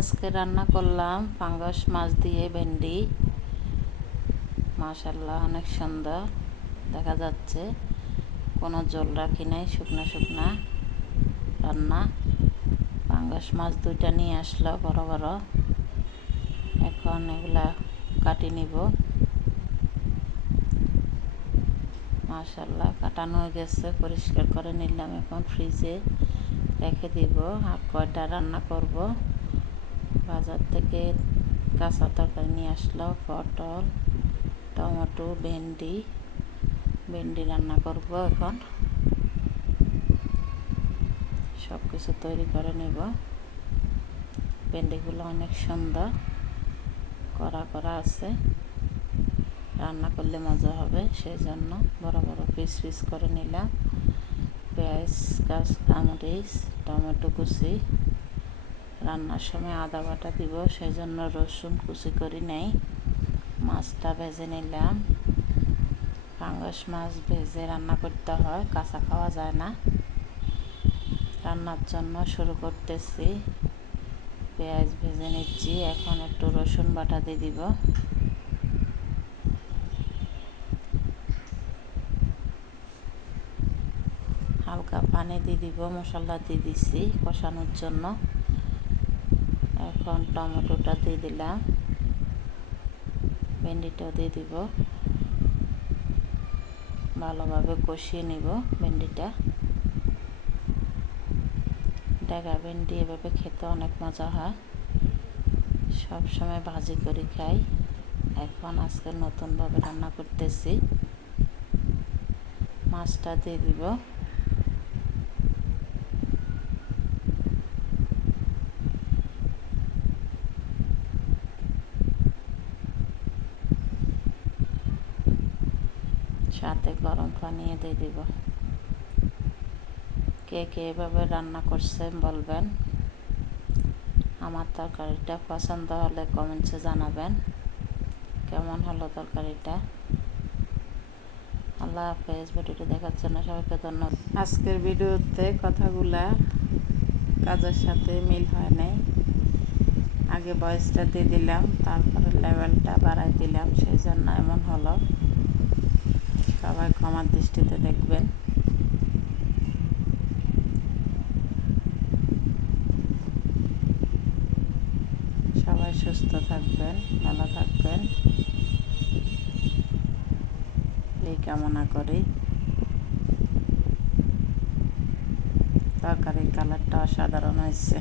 আজকে রান্না করলাম পাঙ্গাস মাছ দিয়ে ভেন্ডি। মাশাআল্লাহ অনেক সুন্দর দেখা যাচ্ছে, কোনো জল রাখি নাই, শুকনা শুকনা রান্না। পাঙ্গাস মাছ দুইটা নিয়ে আসলো বড় বড়, এখন এগুলা কাটি নিব। মাশাআল্লাহ কাটানো হয়ে গেছে, পরিষ্কার করে নিলাম, এখন ফ্রিজে রেখে দিব। আর কয়টা রান্না করব, বাজার থেকে কাঁচা তরকারি নিয়ে আসলো, পটল, টমেটো, ভেন্ডি রান্না করব। এখন সব কিছু তৈরি করে নেব। ভেন্ডিগুলো অনেক সুন্দর করা করা আছে, রান্না করলে মজা হবে, সেই জন্য বড় বড় পিস পিস করে নিলাম। পেঁয়াজ, কাঁচামরিচ, টমেটো কুচি, রান্নার সময় আদা বাটা দিব, সেই জন্য রসুন কুচি করি নেই। মাছটা ভেজে নিলাম। পাঙ্গাস মাছ ভেজে রান্না করতে হয়, কাঁচা খাওয়া যায় না। রান্নার জন্য শুরু করতেছি, পেঁয়াজ ভেজে নিচ্ছি, এখন একটু রসুন বাটা দিয়ে দিব। হালকা পানি দিয়ে দিব, মশলা দিয়ে দিছি কষানোর জন্য। এখন টমেটোটা দিয়ে দিলাম, ভেন্ডিটাও দিয়ে দিব, ভালোভাবে কষিয়ে নিব ভেন্ডিটা। ডেগা ভেন্ডি এভাবে খেতে অনেক মজা হয়, সব সময় ভাজি করে খাই। এখন আজকে নতুনভাবে রান্না করতেছি। মাছটা দিয়ে দিব, সাথে গরম পানি দিয়ে দিব। কে কে এভাবে রান্না করছেন বলবেন। আমার তরকারিটা পছন্দ হলে কমেন্টসে জানাবেন কেমন হলো তরকারিটা। আল্লাহ হাফেজ। ভিডিওটি দেখার জন্য সবাইকে ধন্যবাদ। আজকের ভিডিওতে কথাগুলা কাজের সাথে মিল হয় নাই, আগে ভয়েসটা দিয়ে দিলাম, তারপরে লেভেলটা বাড়াই দিলাম, সেই জন্য এমন হলো। সবাই ক্ষমার দৃষ্টিতে দেখবেন। সবাই সুস্থ থাকবেন, ভালো থাকবেন, এই কামনা করি। তরকারির কালারটা অসাধারণ হয়েছে।